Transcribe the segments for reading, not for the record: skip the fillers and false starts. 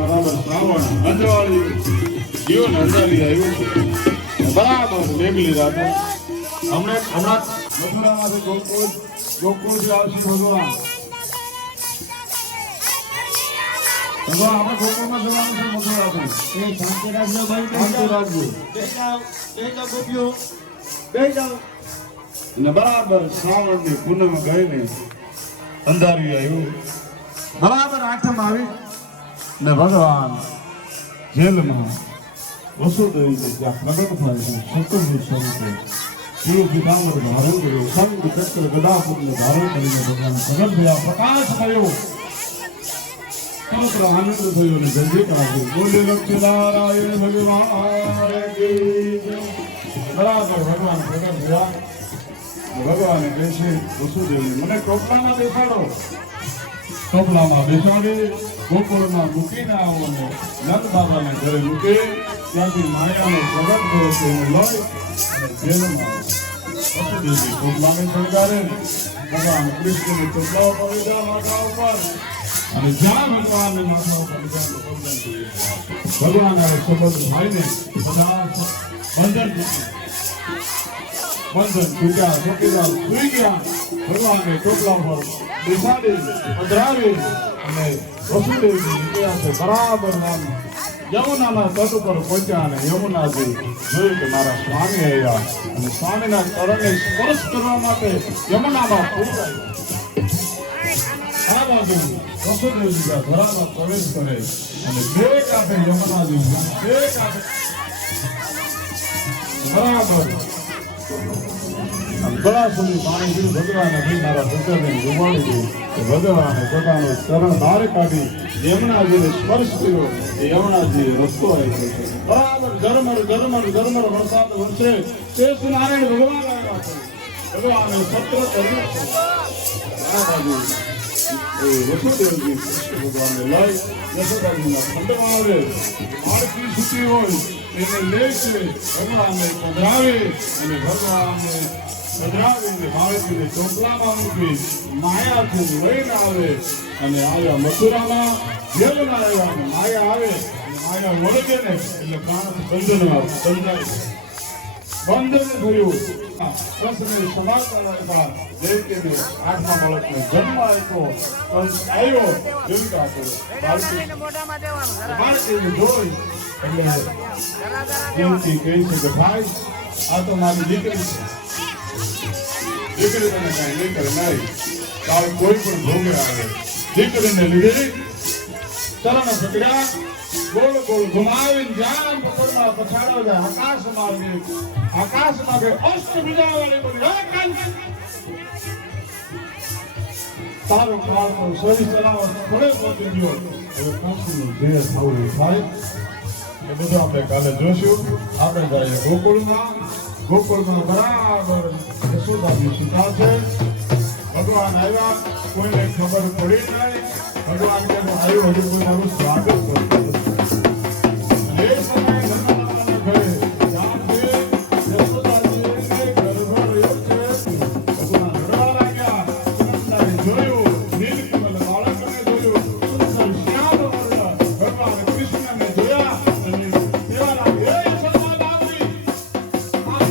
બરાબર શ્રાવણ અંજવાળી જીવન અંધારી આવ્યું છે બરાબર મેઘલી રાતે હમણાં મથુરામાંથી ગોકુળથી આવશે ભગવાન આપણે ગોકુળમાં જવાનું છે મથુરાથી એ શાંતિ રાખજો ભાઈ શાંતિ રાખજો બે જાઓ અને બરાબર શ્રાવણની પૂનમ ગઈને અંધારી આવ્યું બરાબર આઠમ આવી ને ભગવાન જેલમાં વસુદેવજી જ્યાં પ્રગટ થાય છે શંકરજી સ્વરૂપે પીળું પીતાંબર ધારણ કર્યું સંગ ચક્ર ગદાપુરને ધારણ કરીને ભગવાન પ્રગટ થયા પ્રકાશ થયો સમગ્ર આનંદ થયો અને જલ્દી કરાવ્યું બોલે લક્ષ્મી નારાયણ ભગવાન બરાબર ભગવાન પ્રગટ થયા ભગવાને કહે છે વસુદેવજી મને ટોપલામાં બેસાડો ટોપલામાં બેસાડી ગોકુળમાં મૂકીને આવો અને નંદ બાબાને ઘરે મૂકે ત્યાંથી માયાનો પ્રગટ થયો છે એને લઈ અને જેલમાં વસુદેવજી ટોપલાને શણગારે ભગવાન કૃષ્ણને ટોપલા ઉપર લીધા માથા ઉપર અને જ્યાં ભગવાનને માથા ઉપર લીધા ભગવાન હવે સંબંધ ભાઈને બધા બંધન તૂટ્યા ચોકીદાર સુઈ ગયા ભગવાનને ટોપલા ઉપર બેસાડી પધરાવી અને વસુદેવજી નીકળ્યા છે બરાબર યમુનાના તટ ઉપર પહોંચ્યા અને યમુનાજી જોયું કે મારા સ્વામી આવ્યા અને સ્વામીના ચરણને સ્પર્શ કરવા માટે યમુનામાં પૂર આવ્યા આ બાજુ વસુદેવજી ધરામાં પ્રવેશ કરે અને બે કાંઠે યમુનાજી બે કાંઠે બરાબર ગળા સુધી પાણી પીવું ભગવાને મારા પુત્રને ગુમાવી દીધું કે ભગવાને પોતાનું ચરણ બહાર કાઢી યમુનાજીને સ્પર્શ કર્યો એ યમુનાજીએ રસ્તો આપ્યો છે બરાબર ઝરમર વરસાદ વરસે તે નારાયણ ભગવાન આવ્યા છે ભગવાને સત્ર કર્યું છે આ બાજુ એ વસુદેવજી કૃષ્ણ ભગવાનને લઈ યશોદાજીના ખંડમાં આવે આરતી છૂટી હોય એને લે છે ભગવાનને પધરાવે અને ભગવાનને પધરાવીને બાળકીને ચોપલામાં મૂકી માયાથી લઈને આવે અને આવ્યા મથુરામાં જેલમાં આવ્યા અને માયા આવે અને માયા વળગે ને એટલે માણસ બંધનમાં બંધાય બંધન થયું કૃષ્ણને સમાચાર આપ્યા દેવકીને આઠમા બાળકને જન્મ આપ્યો આવ્યો દેવકા બાળકીને જોઈ એટલે દેવકી કહે છે કે ભાઈ આ તો મારી દીકરી છે દીકરી તને કઈ નહીં કરે નહીં તારે કોઈ પણ ભોગે આવે દીકરીને લીધે ચરણ પકડ્યા ગોળ ગોળ ઘુમાવીને જ્યાં પકડમાં પછાડો જાય આકાશમાં કે અષ્ટ બીજા વાળી બોલી તારો પ્રાર્થનો સહી ચલાવો થોડે પહોંચી ગયો હવે કંસનું જે થવું થાય એ બધું આપણે કાલે જોશું આપણે જઈએ ગોકુળમાં બરાબર યશોદાજી સુતા છે ભગવાન આવ્યા કોઈને ખબર પડી નહીં ભગવાન કે આવ્યું હજુ કોઈ મારું સ્વાગત કરતું એ સમયે નંદલાલાના ઘરે યશોદાજીને ગર્ભ રહ્યો છે ભગવાન રડવા લાગ્યા નંદાએ જોયું નીલકમલ બાળકને જોયું સુંદર શ્યામ વર્ણ ભગવાન કૃષ્ણને જોયા અને કેવા લાગે ભગવાન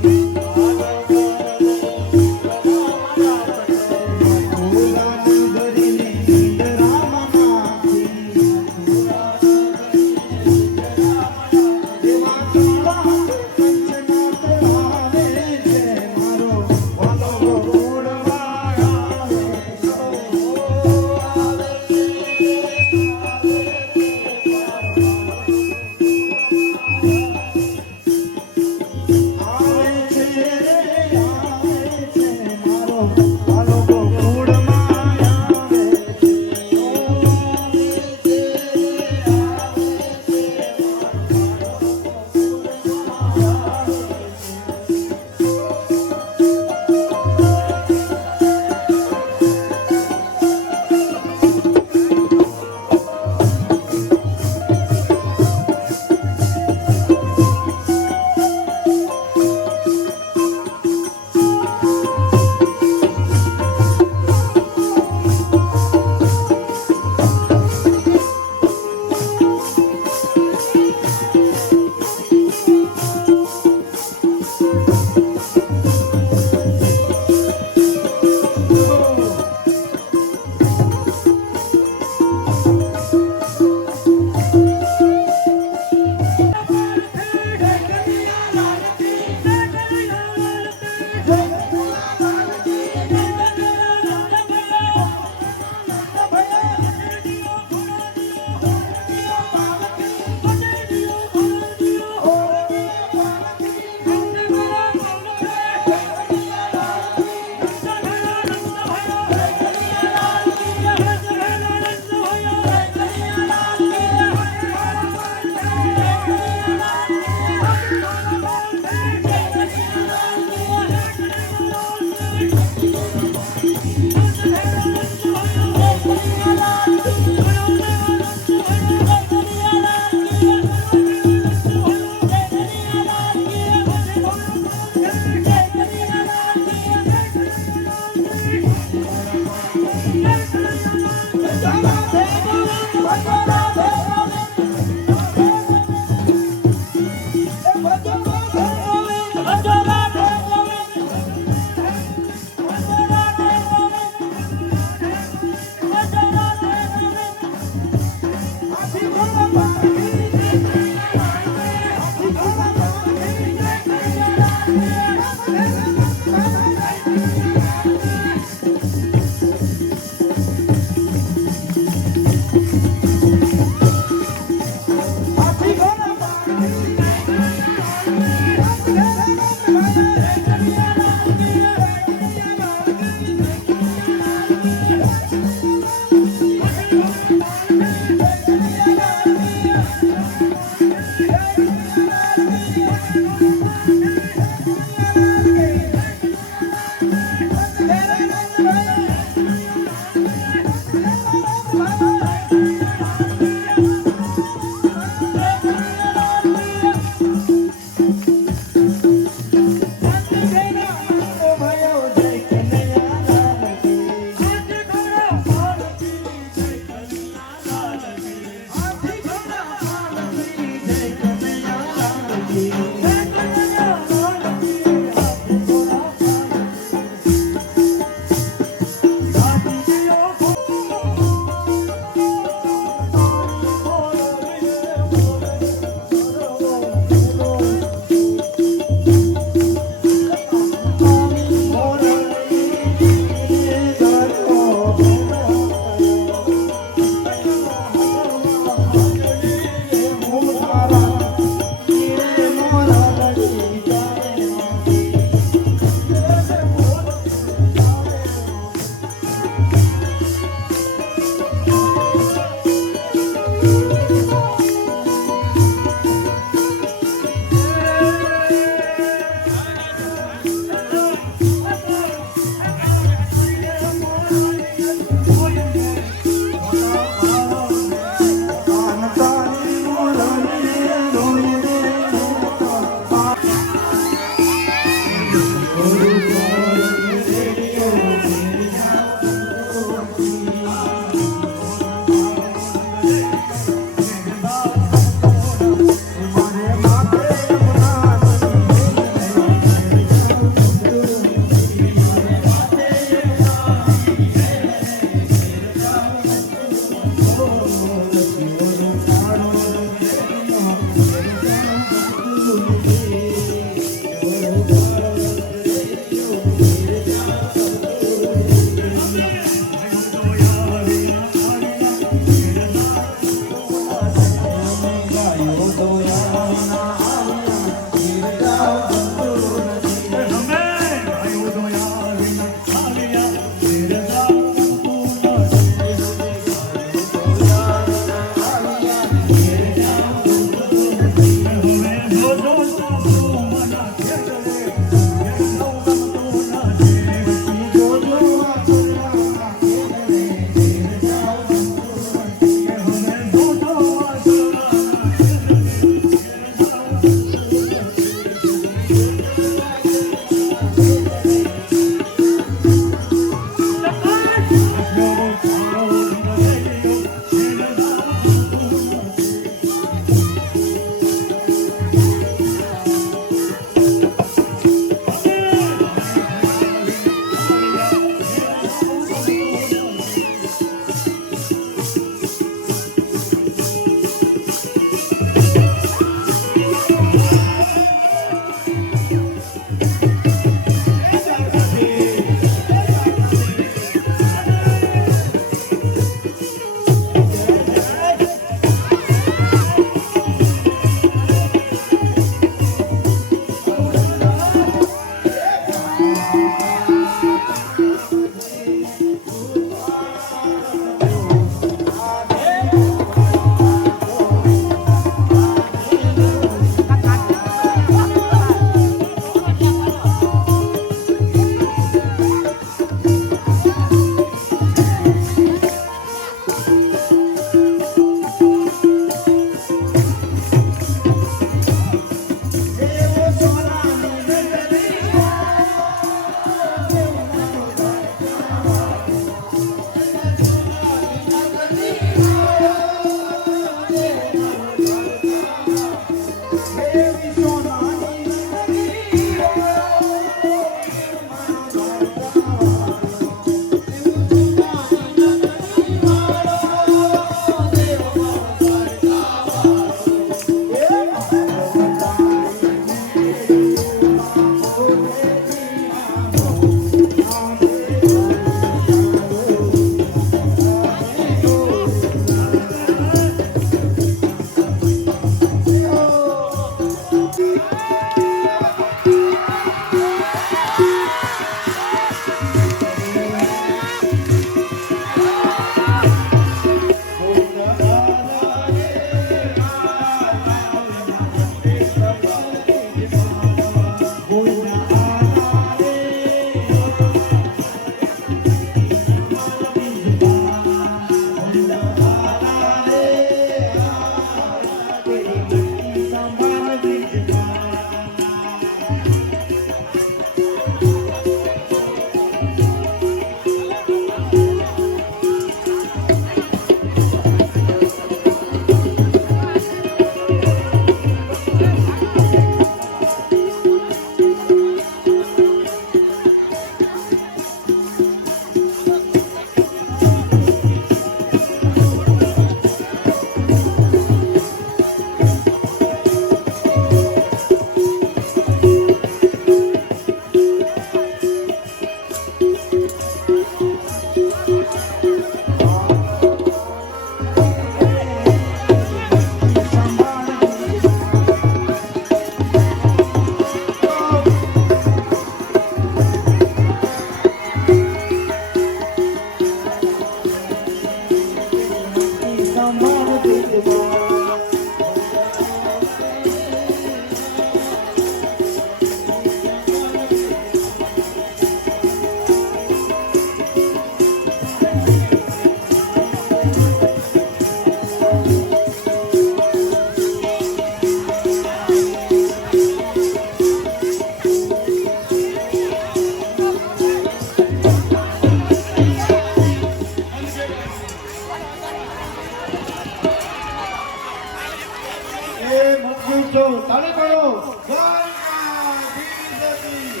ઉત્સવ તાળી પાડો દ્વારકા ધીરજી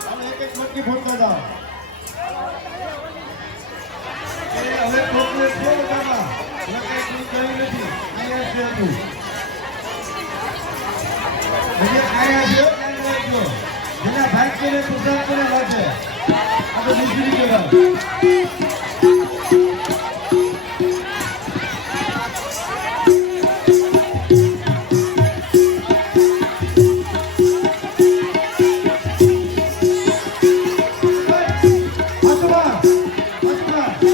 હાલો એક એક મટકી ફોડતા જાઓ હવે કોકને ફોડ કાકા લકે કોઈ કરી નથી આયા છે તું મને આયા છે કાઈ રાખજો જેના ભાગ્યને સુધાર કરે વાંચે આ તો દીકરી કહેવાય Atma!